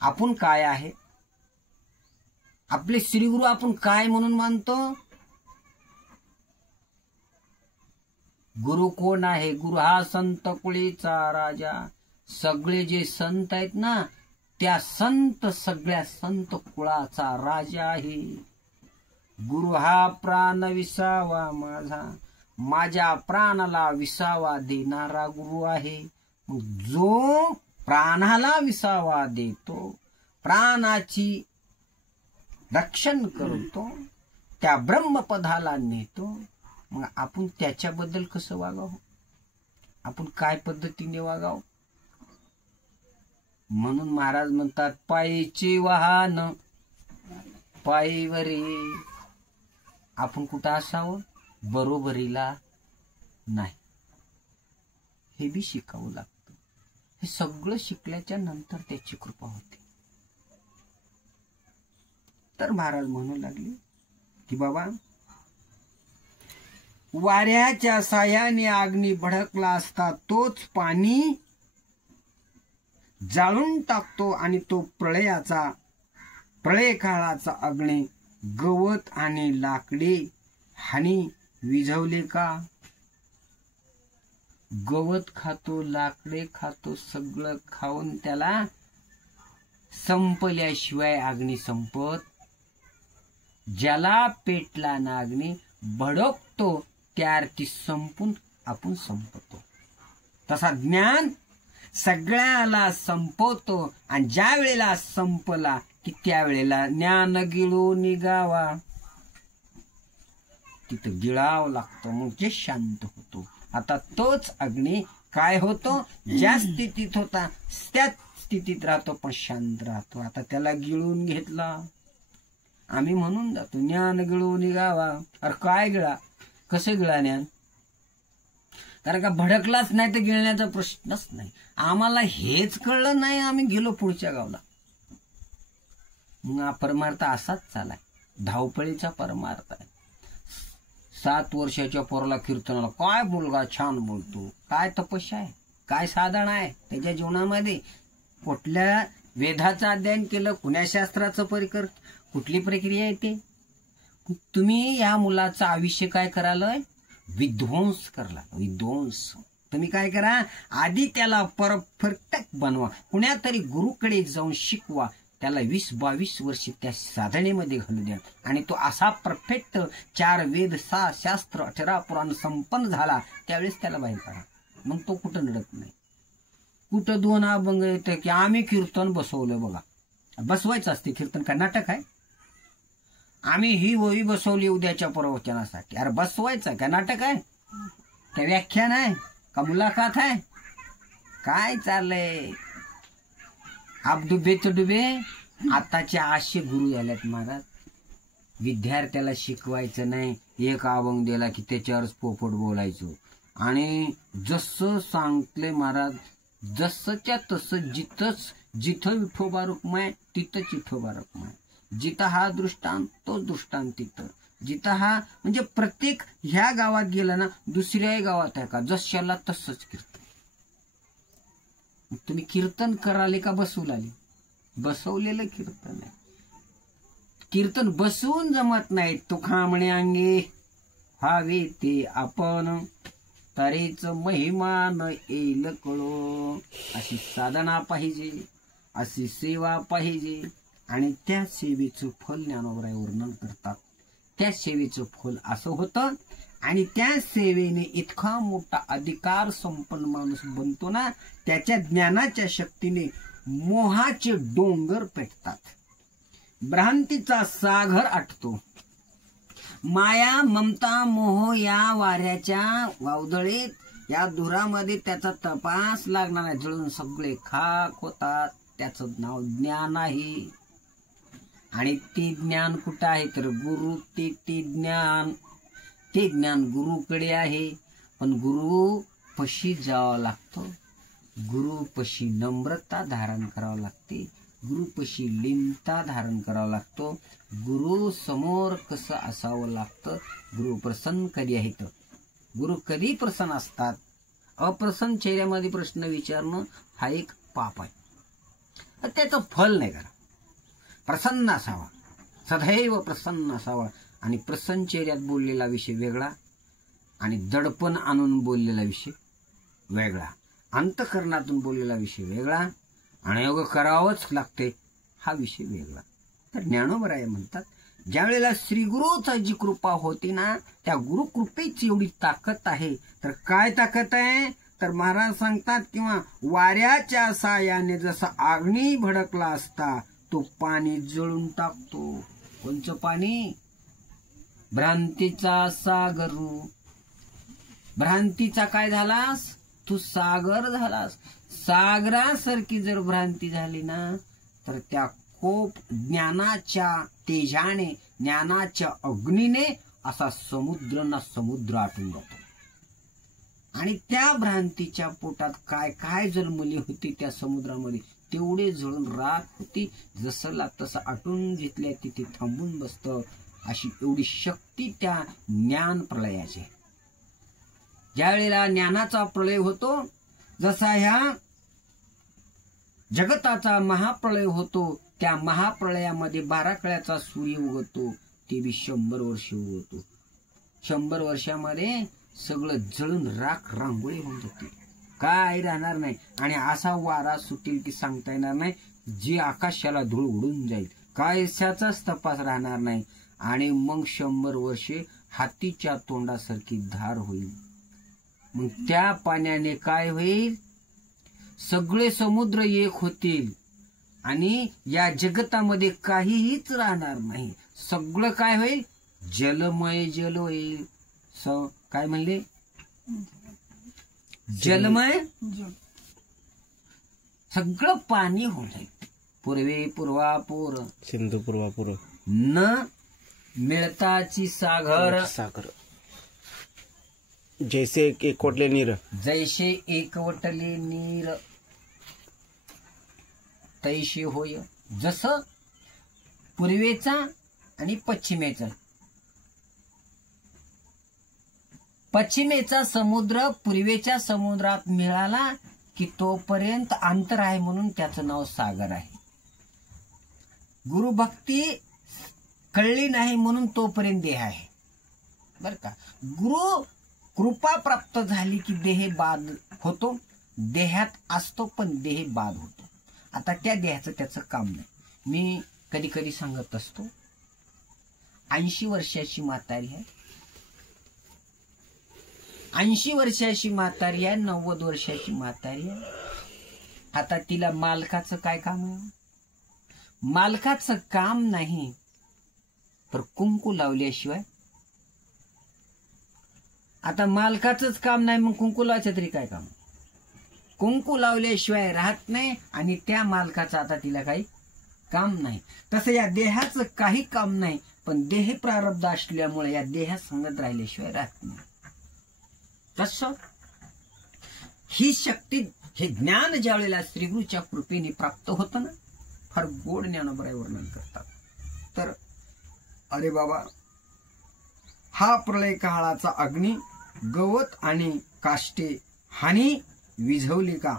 आपण काय आहे, आपले श्रीगुरु आपण काय म्हणून मानतो. गुरु कोण आहे? गुरु हा संत कुळीचा राजा. सगळे जे संत आहेत ना, त्या संत, सगळ्या संत कुळाचा राजा आहे. गुरु हा प्राण विसावा माझा, माझ्या प्राणाला विसावा देणारा गुरु आहे. जो प्राणाला विसावा देतो, प्राणाची रक्षण करतो, त्या ब्रह्मपदाला नेतो, मग आपण त्याच्याबद्दल कसं वागावं, आपण काय पद्धतीने वागावं. म्हणून महाराज म्हणतात, पायीचे वाहन पायीवरी. आपण कुठं असावं, बरोबरीला नाही. हे बी शिकावं लागतं. हे सगळं शिकल्याच्या नंतर त्याची कृपा होते. तर महाराज म्हणू लागले की बाबा, वाऱ्याच्या साह्याने अग्नी भडकला असता तोच पाणी जाळून टाकतो. आणि तो प्रळय काळाचा अग्नी गवत आणि लाकडे हानी विझवले का. गवत खातो, लाकडे खातो, सगळं खाऊन त्याला संपल्याशिवाय अग्नी संपत. ज्याला पेटला ना अग्नी भडकतो, त्या अर्थी संपून आपण संपतो. तसा ज्ञान सगळ्याला संपवतो. आणि ज्या वेळेला संपला की त्यावेळेला ज्ञान गिळू निघावा, तिथं गिळावं लागतं, मग जे शांत होतो. आता तोच अग्नी काय होतो, ज्या स्थितीत होता त्याच स्थितीत राहतो, पण शांत राहतो. आता त्याला गिळून घेतला, आम्ही म्हणून जातो ज्ञान गिळू निघावा. अरे काय गिळा, कसे गिळा ज्ञान, कारण का भडकलाच नाही तर गिळण्याचा प्रश्नच नाही. आम्हाला हेच कळलं नाही, आम्ही गेलो पुढच्या गावला. मग परमार्थ असाच चालाय, धावपळीचा परमार्थ आहे. 7 वर्षाच्या पोराला कीर्तनाला काय मुलगा छान बोलतो, काय तपस्या आहे, काय साधन आहे त्याच्या जीवनामध्ये. कुठल्या वेदाचं अध्ययन केलं, कुण्या शास्त्राचं परिकर, कुठली प्रक्रिया येते. तुम्ही या मुलाचं आयुष्य काय करालय, विध्वंस करला. विध्वंस तुम्ही काय करा, आधी त्याला परफेक्ट बनवा, कुण्या तरी गुरुकडे जाऊन शिकवा, त्याला 20-22 वर्ष त्या साधनेमध्ये घालू द्या आणि तो असा परफेक्ट 4 वेद 6 शास्त्र 18 पुराण संपन्न झाला त्यावेळेस त्याला बाहेर काढा. मग तो कुठं नडत नाही. कुठं 2 अभंग येते की आम्ही कीर्तन बसवलं. बघा, बसवायचं असते कीर्तन, काय नाटक आहे? आम्ही ही वही बसवली उद्याच्या प्रवचनासाठी. अरे बसवायचं काय नाटक आहे? काय व्याख्यान आहे का मुलाखत आहे? काय चाललंय? आप डुबे तर डुबे. आताचे असे गुरु झाल्यात महाराज, विद्यार्थ्याला शिकवायचं नाही, एक अभंग दिला की त्याच्यावरच पोपट बोलायचो. आणि जसं सांगले महाराज, जसंच्या तसं जिथं विठोबा रुक्माय तिथंच विठोबा रुक्माय. जिथं हा दृष्टांत तोच दृष्टांत तिथं. जिथं हा म्हणजे प्रत्येक ह्या गावात गेला ना दुसऱ्याही गावात आहे का जशाला तसंच कीर्तन. तुम्ही कीर्तन कराले का बसवून आले? बसवलेलं कीर्तन आहे. कीर्तन बसवून जमत नाही. तो खामणे अंगे व्हावे ते आपण, तरेच महिमान येईल कळो. अशी साधना पाहिजे, अशी सेवा पाहिजे. आणि त्या सेवेचं फल ज्ञानोबराय वर्णन करतात. त्या सेवेचं फल असं होतं आणि त्या सेवेने इतका मोठा अधिकार संपन्न माणूस बनतो ना, त्याच्या ज्ञानाच्या शक्तीने मोहाचे डोंगर पेटतात, भ्रांतीचा सागर आटतो. माया ममता मोह या वाऱ्याच्या वावदळीत या धुरामध्ये त्याचा तपास लागणार नाही. जळून सगळे खाक होतात. त्याचं नाव ज्ञान आहे. आणि ते ज्ञान कुठं आहे तर गुरु. ते ज्ञान गुरुकडे आहे. पण गुरु पशी जावं लागतं. गुरु पशी नम्रता धारण करावं लागते. गुरु पशी लिमता धारण करावा लागतो. गुरु समोर कसं असावं लागतं. गुरु प्रसन्न कधी आहेत? गुरु कधी प्रसन्न असतात? अप्रसन्न चेहऱ्यामध्ये प्रश्न विचारणं हा एक पाप आहे. त्याचं फल नाही करा. प्रसन्न असावा, सदैव प्रसन्न असावा. आणि प्रसन्न चेहऱ्यात बोललेला विषय वेगळा आणि दडपण आणून बोललेला विषय वेगळा, अंतःकरणातून बोललेला विषय वेगळा आणि योग करावंच लागते हा विषय वेगळा. तर ज्ञानोबराय म्हणतात ज्या वेळेला श्री गुरुचा जी कृपा होती ना, त्या गुरुकृपेची एवढी ताकद आहे. तर काय ताकद आहे तर महाराज सांगतात किंवा वाऱ्याच्या सायाने जसा अग्नी भडकला असता तो पाणी जळून टाकतो. कोणचं पाणी? भ्रांतीचा सागर. भ्रांतीचा काय झालास तू? सागर झालास. सागरासारखी जर भ्रांती झाली ना तर त्या कोप ज्ञानाच्या तेजाने, ज्ञानाच्या अग्नीने असा समुद्र आटून जातो. आणि त्या भ्रांतीच्या पोटात काय काय जन्मली होती त्या समुद्रामध्ये तेवढे जळून राख होती. जसं तसं आटून घेतल्या तिथे थांबून बसतं. अशी एवढी शक्ती त्या ज्ञान प्रलयाची. ज्या वेळेला ज्ञानाचा प्रलय होतो, जसा ह्या जगताचा महाप्रलय होतो, त्या महाप्रलयामध्ये 12 कळ्याचा सूर्य उगवतो. ते बी 100 वर्ष उगवतो. 100 वर्षामध्ये सगळं जळून राख रांगोळी होऊन जाते. काय राहणार नाही. आणि असा वारा सुटेल की सांगता येणार नाही. जे आकाशाला धूळ उडून जाईल, कायशाचाच तपास राहणार नाही. आणि मग 100 वर्षे हातीच्या तोंडासारखी धार होईल. मग त्या पाण्याने काय होईल? सगळे समुद्र एक होतील आणि या जगतामध्ये काहीच राहणार नाही. सगळं काय होईल? जलमय जल होईल. काय म्हणले? जलमय. सगळं पाणी होईल. पूर्वे पूर्वापूर सिंधू पूर्वापूर न मिळताची सागर. सागर जैसे एकवटले नीर. जैसे एकवटले नीर तैसे होय. जसं पूर्वेचा आणि पश्चिमेचा. पश्चिमेचा समुद्र पूर्वेच्या समुद्रात मिळाला की तोपर्यंत अंतर आहे म्हणून त्याचं नाव सागर आहे. गुरुभक्ती कळली नाही म्हणून तोपर्यंत देह आहे. बर का? गुरु कृपा प्राप्त झाली की देह बाद होतो. देहात असतो पण देह बाद होतो. आता त्या देहाचं त्याचं काम नाही. मी कधी कधी सांगत असतो 80 वर्षाची म्हातारी आहे, 80 वर्षाची म्हातारी आहे, 90 वर्षाची म्हातारी आहे. आता तिला मालकाचं काय काम आहे? मालकाचं काम नाही तर कुंकू लावल्याशिवाय. आता मालकाचंच काम नाही, मग कुंकू लावायचं तरी काय काम? कुंकू लावल्याशिवाय राहत नाही आणि त्या मालकाचं आता तिला काही काम नाही. तसं या देहाचं काही काम नाही, पण देह प्रारब्ध असल्यामुळे या देहा संगत राहिल्याशिवाय राहत नाही. तसं ही शक्ती, हे ज्ञान ज्या वेळेला श्रीगुरूच्या कृपेने प्राप्त होतं ना, फार गोड ज्ञानोबराय वर्णन करतात. तर अरे बाबा, हा प्रलय काळाचा अग्नी गवत आणि काष्टे हानी विझवली का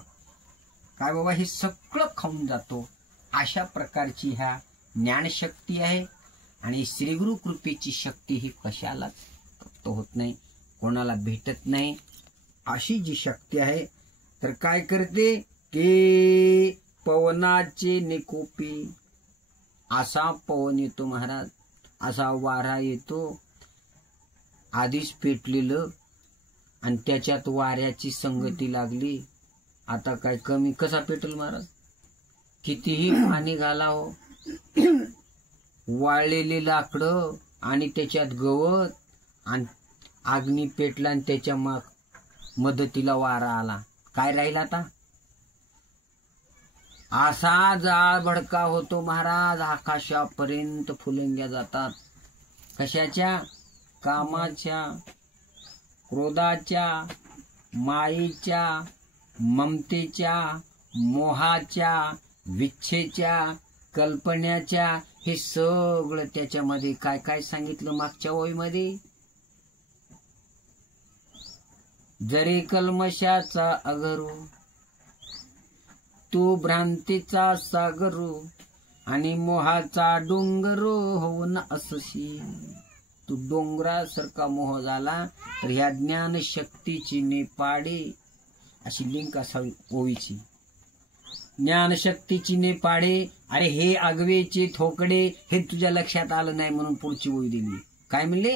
काय बाबा, हे सगळं खाऊन जातो. अशा प्रकारची ह्या ज्ञानशक्ती आहे. आणि श्रीगुरु कृपेची शक्ती ही कशालाच प्राप्त होत नाही, कोणाला भेटत नाही. अशी जी शक्ती आहे, तर काय करते की पवनाचे निकोपी, असा पवन येतो महाराज, असा वारा येतो आधीच पेटलेलं, आणि त्याच्यात वाऱ्याची संगती लागली. आता काय कमी कसा पेटल महाराज? कितीही पाणी घालावं, वाळलेली लाकडं आणि त्याच्यात गवत आणि अग्नी पेटला आणि त्याच्या मदतीला वारा आला, काय राहील आता? असा जाळ भडका होतो महाराज. आकाशापर्यंत फुलंग्या जातात. कशाच्या? कामाच्या, क्रोधाच्या, मायेच्या, ममतेच्या, मोहाच्या, विच्छेच्या, कल्पनेच्या. हे सगळं त्याच्यामध्ये काय काय सांगितलं मागच्या ओळीमध्ये? जरी कल्मशाचा अगरू, तू भ्रांतीचा सागरू, आणि मोहाचा डोंगरो होऊन असशी. तू डोंगरासारखा मोह झाला तर ह्या ज्ञान शक्तीची नेपाडे, अशी लिंक असावी ओळीची. ज्ञानशक्तीची नेपाडे. अरे हे आगवेचे थोकडे, हे तुझ्या लक्षात आलं नाही म्हणून पुढची ओळी दिली. काय म्हणले?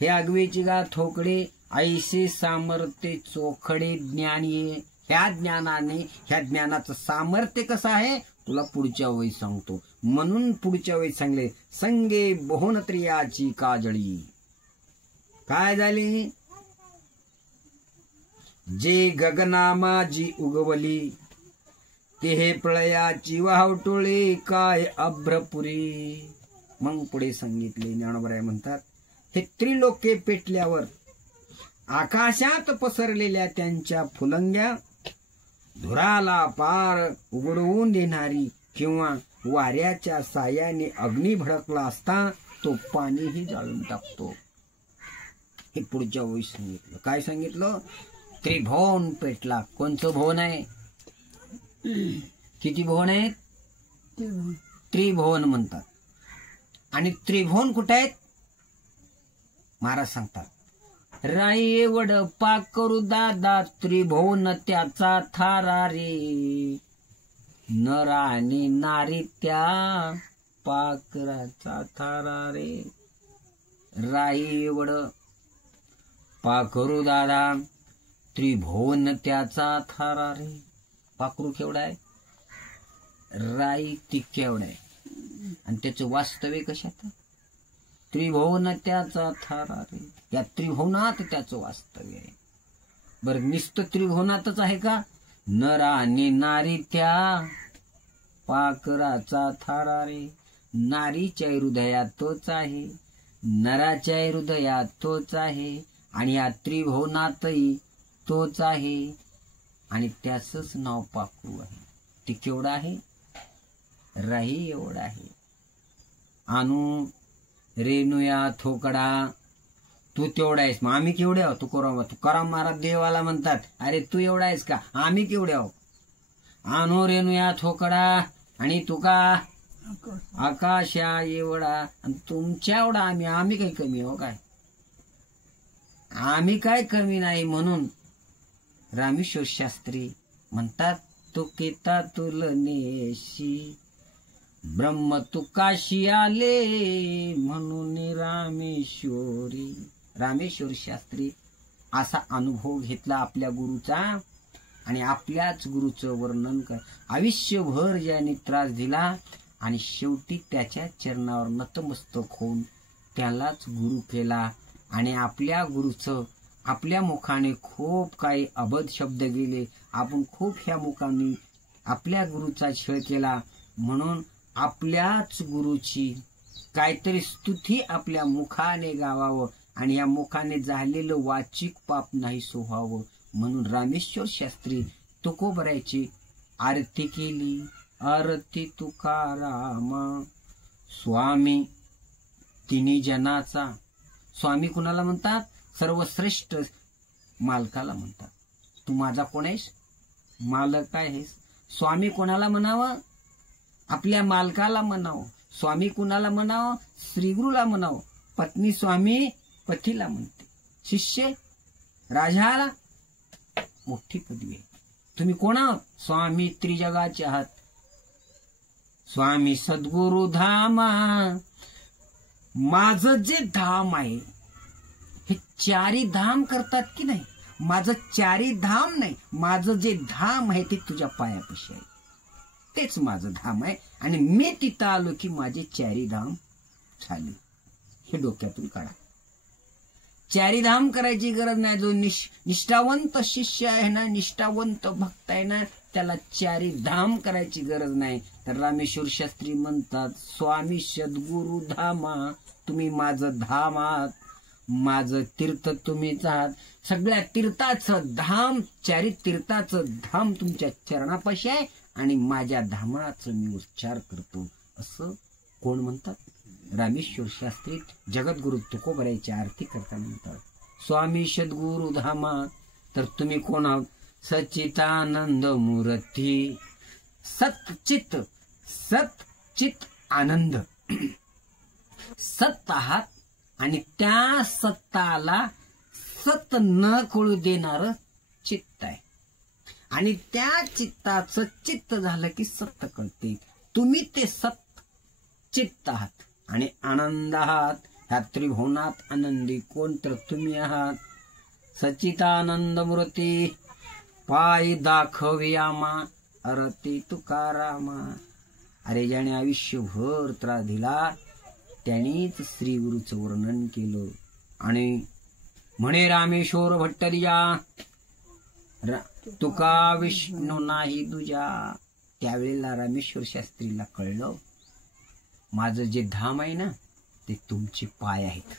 हे आगवेचे गा थोकडे, ऐसे सामर्थ्य चोखडे ज्ञान ये. ह्या ज्ञानाने, ह्या ज्ञानाचं सामर्थ्य कसं आहे तुला पुढच्या वेळी सांगतो. म्हणून पुढच्या वेळी सांगले, संगे बहुनत्रियाची काजळी. काय झाले? जे गगनामा जी उगवली, ते हे प्रळयाची वाहवटोळे काय अभ्रपुरी. मग पुढे सांगितले ज्ञानोबराय म्हणतात, हे त्रिलोके पेटल्यावर आकाशात पसरलेल्या त्यांच्या फुलंग्या धुराला पार उघडवून देणारी, किंवा वाऱ्याच्या सायाने अग्नी भडकला असता तो पाणीही जाळून टाकतो. हे पुढच्या वेळी सांगितलं. काय सांगितलं? त्रिभुवन पेटला. कोणतं भुवन आहे? किती भुवन आहेत? त्रिभुवन म्हणतात. आणि त्रिभुवन कुठे आहेत? महाराज सांगतात, राई वड पाकरू दादा त्रिभुवन त्याचा थारा रे. नर आणि नारी त्या पाकराचा थारा रे. राई वड पाकरू दादा त्रिभुवन त्याचा थारा रे. पाखरू केवढा आहे? राई ती केवढा आहे? आणि त्याचं वास्तव्य कशात? त्रिभुवन त्याचा थारा रे. या त्रिभुवनात त्याचं वास्तव्य आहे. बरं, नुसतं त्रिभुवनातच आहे का? नर आणि नारी त्या पाकराचा थारा रे. नारीच्या हृदयात तोच आहे, नराच्या हृदयात तोच आहे, आणि या त्रिभुवनातही तोच आहे. आणि त्याचंच नाव पाखरू आहे. ते केवढं आहे? राही एवढा आहे. आणू रेणुया थोकडा, तू तेवढा आहेस, मग आम्ही केवढे आहो? तुकाराम महाराज देवाला म्हणतात, अरे तू एवढा आहेस का? आम्ही केवढे आहो? आणू रेणुया थोकडा, आणि तुका आकाशा एवढा, आणि तुमच्या एवढा आम्ही काही कमी हो काय? आम्ही काय कमी नाही. म्हणून रामेश्वर शास्त्री म्हणतात, तो केता तुलनेशी ब्रह्म तुकाशी आले म्हणून रामेश्वरी. रामेश्वर शास्त्री असा अनुभव घेतला आपल्या गुरुचा आणि आपल्याच गुरुचं वर्णन कर. आयुष्यभर ज्याने त्रास दिला आणि शेवटी त्याच्या चरणावर नतमस्तक होऊन त्यालाच गुरु केला. आणि आपल्या गुरुचं आपल्या मुखाने खूप काही अबध शब्द गेले. आपण खूप ह्या मुखाने आपल्या गुरुचा छळ केला. म्हणून आपल्याच गुरुची काहीतरी स्तुती आपल्या मुखाने गावावं आणि या मुखाने झालेलं वाचिक पाप नाही सोहावं म्हणून रामेश्वर शास्त्री तुकोबरायची आरती केली. आरती तुकारामा स्वामी तिन्ही जनाचा. स्वामी कुणाला म्हणतात? सर्वश्रेष्ठ मालकाला म्हणतात. तू माझा कोण आहेस? मालक आहेस. स्वामी कोणाला म्हणावं? आपल्या मालकाला म्हणावं. स्वामी कुणाला म्हणावं? श्रीगुरूला म्हणावं. पत्नी स्वामी पतीला म्हणते. शिष्य राजाला मोठी पदवी आहे. तुम्ही कोण आहात? स्वामी त्रिजगाचे आहात. स्वामी सद्गुरु धामा. माझं जे धाम आहे हे चारी धाम करतात की नाही? माझं चारी धाम नाही, माझं जे धाम आहे ते तुझ्या पायापाशी आहे. तेच माझं धाम आहे आणि मी तिथं आलो की माझे चारी धाम झाले. हे डोक्यातून काढा. चारी धाम करायची गरज नाही. जो निष्ठावंत शिष्य आहे ना, निष्ठावंत भक्त आहे ना, त्याला चारी धाम करायची गरज नाही. तर रामेश्वर शास्त्री म्हणतात स्वामी सद्गुरु धामा. तुम्ही माझं धाम आहात, माझं तीर्थ तुम्हीच आहात. सगळ्या तीर्थाचं धाम, चारी तीर्थाचं धाम तुमच्या चरणापाशी आहे आणि माझ्या धामाचं मी उच्चार करतो असं कोण म्हणतात? रामेश्वर शास्त्री जगद्गुरु तुकोबरायची आरती करताना म्हणतात स्वामी सद्गुरु धामा. तर तुम्ही कोण आहात? सच्चिदानंद मूर्ती. सच्चित, सच्चित आनंद. सत्त आहात आणि त्या सत्ताला सत न कळू देणार चित्त आहे आणि त्या चित्ताचं चित्त झालं की सत्य कळते. तुम्ही ते सत चित्त आहात आणि आनंद आहात. ह्या त्रिभुवनात आनंदी कोण? तर तुम्ही आहात. सच्चिदानंद मूर्ती पायी दाखवी आमा. अरती तुकारामा. अरे ज्याने आयुष्यभर त्रास दिला त्यांनीच श्री गुरुचं वर्णन केलं आणि म्हणे रामेश्वर भट्टरिया तुका विष्णू नाही दुजा. त्यावेळेला रामेश्वर शास्त्रीला कळलं माझं जे धाम आहे ना ते तुमचे पाय आहेत.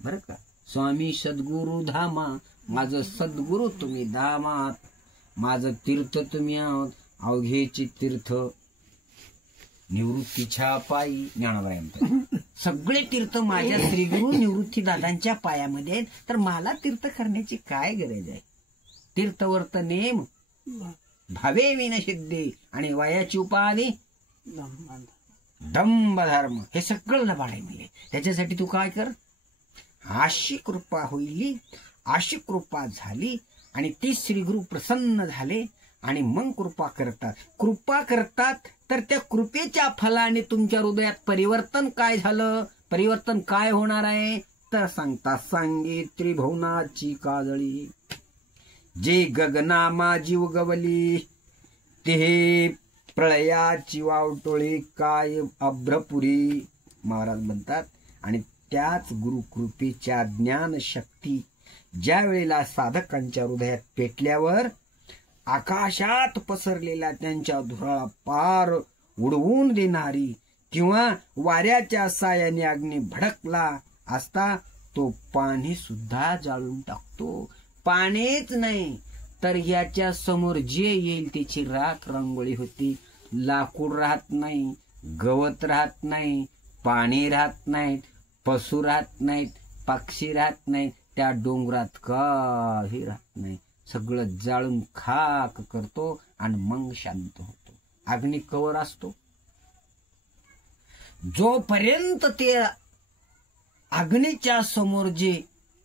बरं का? स्वामी सद्गुरु धामा. माझं सद्गुरु तुम्ही धामात, माझं तीर्थ तुम्ही आहोत. अवघेची तीर्थ निवृत्तीच्या पायी. ज्ञानोबा सगळे तीर्थ माझ्या श्रीगुरु निवृत्ती दादांच्या पायामध्ये आहेत. तर मला तीर्थ करण्याची काय गरज आहे? तीर्थवर्त नेम भावे विनसिद्धे आणि वयाची उपाधी दंभ धर्म. हे सगळं लबाडाय मिळेल. त्याच्यासाठी तू काय कर? अशी कृपा होईल, अशी कृपा झाली आणि ती श्रीगुरु प्रसन्न झाले आणि मग कृपा करतात. कृपा करतात तर त्या कृपेच्या फलाने तुमच्या हृदयात परिवर्तन काय झालं? परिवर्तन काय होणार आहे? तर सांगता सांगे त्रिभुवनाची काजळी. जे गगनामा जीव गवली ते प्रळयाची वावटोळी काय अभ्रपुरी. महाराज म्हणतात आणि त्याच गुरुकृपेच्या ज्ञान शक्ती ज्या वेळेला साधकांच्या हृदयात पेटल्यावर आकाशात पसरलेला त्यांच्या धुराळा पार उडवून देणारी किंवा वाऱ्याच्या सायाने अग्नी भडकला असता तो पाणी सुद्धा जाळून टाकतो. पाणीच नाही तर याच्या समोर जे येईल त्याची राख रांगोळी होती. लाकूड राहत नाही, गवत राहत नाही, पाणी राहत नाहीत, पशु राहत नाहीत, पक्षी राहत नाहीत. त्या डोंगरात काही राहत नाही. सगळं जाळून खाक करतो आणि मग शांत होतो. अग्नी कवर असतो. जोपर्यंत ते अग्नीच्या समोर जे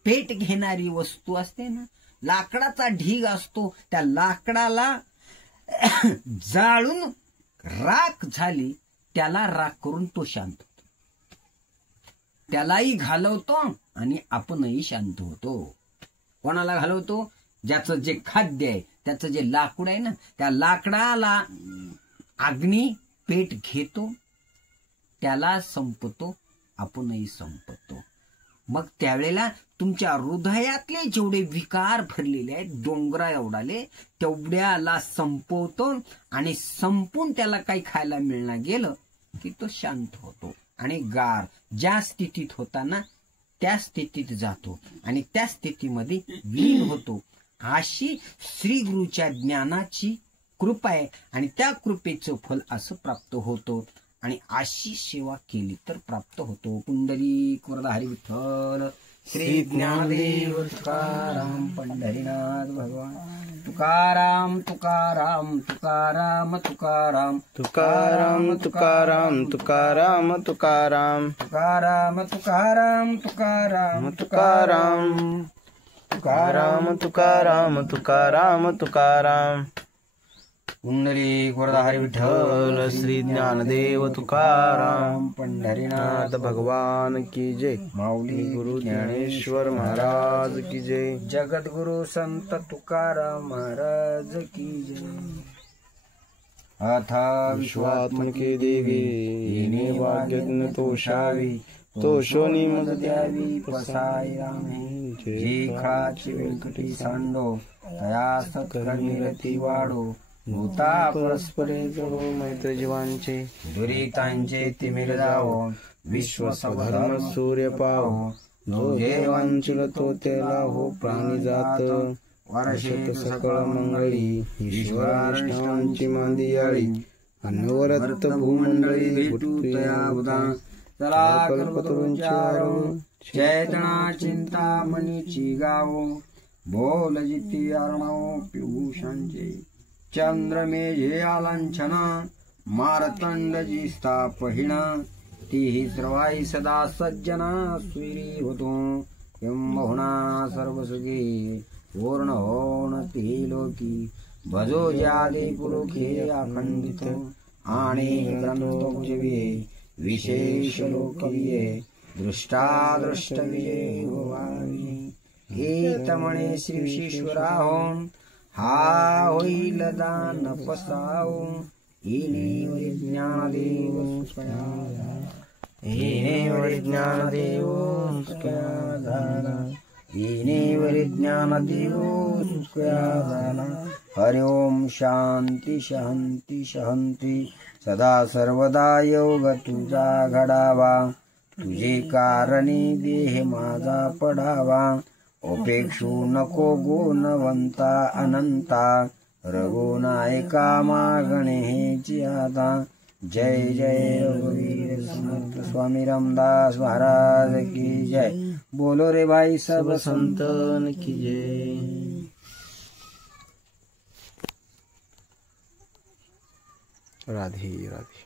पेट घेणारी वस्तू असते ना, लाकडाचा ढीग असतो, त्या लाकडाला जाळून राख झाली त्याला राग करून तो शांत होतो. त्यालाही घालवतो आणि आपणही शांत होतो. कोणाला घालवतो? ज्याचं जे खाद्य आहे, त्याचं जे लाकूड आहे ना, त्या लाकडाला अग्नी पेट घेतो, त्याला संपतो, आपणही संपतो. मग त्यावेळेला तुमच्या हृदयातले जेवढे विकार भरलेले आहेत, डोंगरा एवढाले, तेवढ्याला संपवतो आणि संपून त्याला काही खायला मिळणार गेलं की तो शांत होतो आणि गार ज्या स्थितीत होता ना त्या स्थितीत जातो आणि त्या स्थितीमध्ये विलीन होतो. अशी श्री गुरुच्या ज्ञानाची कृपा आहे आणि त्या कृपेचं फल असं प्राप्त होतं आणि अशी सेवा केली तर प्राप्त होतो. पुंडलिक वरदा हरी विठ्ठल श्री ज्ञानदेव तुकाराम पंढरीनाथ भगवान. तुकाराम तुकाराम तुकाराम तुकाराम तुकाराम तुकाराम तुकाराम तुकाराम तुकाराम तुकाराम तुकाराम तुकाराम तुकाराम तुकाराम तुकाराम तुकाराम. पुंडलिक वरदा हरी विठ्ठल श्री ज्ञानदेव तुकाराम पंढरीनाथ भगवान की जय. माऊली गुरु ज्ञानेश्वर महाराज की जय. जगद्गुरु संत तुकाराम महाराज की जय. अथा विश्वात्मके देवी येणे वाग्यज्ञ तोषावी तोषोनी मद द्यावी पसाई रामे जे खाची व्यंकटी सांडो तया सत्कर्मी रती वाढो भूता परस्परे जगो मैत्र जीवांचे दुरितांचे तिमिर जावो विश्व स्वधर्म सूर्य पाहो जो देवांचल तो त्याला हो प्राणी जात वर्षेत सकळ मंगळी ईश्वराष्टांची मांदियाळी अन्वरत भूमंडळी भेटूतया बुधा चला कल्पतरुंचारो चैतना चिंता मनीची गावो बोल जिती अर्णव पिभूषांचे चंद्रमेघे आलांछना मारतंडजी स्थापहिणा तीही सर्वाई सदा सज्जना स्वीरी होतो किंबहुना सर्वसुखी पूर्ण होण ती लोकी भजो ज्यादे पुरुखे अखंडित आणि ग्रंथोपजीवे विशेष लोकीये दृष्टादृष्टविये हे तमणे श्री विश्वेश्वराहोन हा होईल दान पसाओ येणे ज्ञानदेव येणे ज्ञानदेव येणे ज्ञानदेव हरि ओम शांती शांती शांती. सदा सर्वदा योग तुझा घडावा तुझे कारणी देह माझा पडावा उपेक्षू नको गुणवंता अनंता रघुनायका मागणे हेची आता. जय जय रघुवीर समर्थ स्वामी रामदास महाराज की जय. बोलो रे भाई सब संतन की जय. राधे राधे.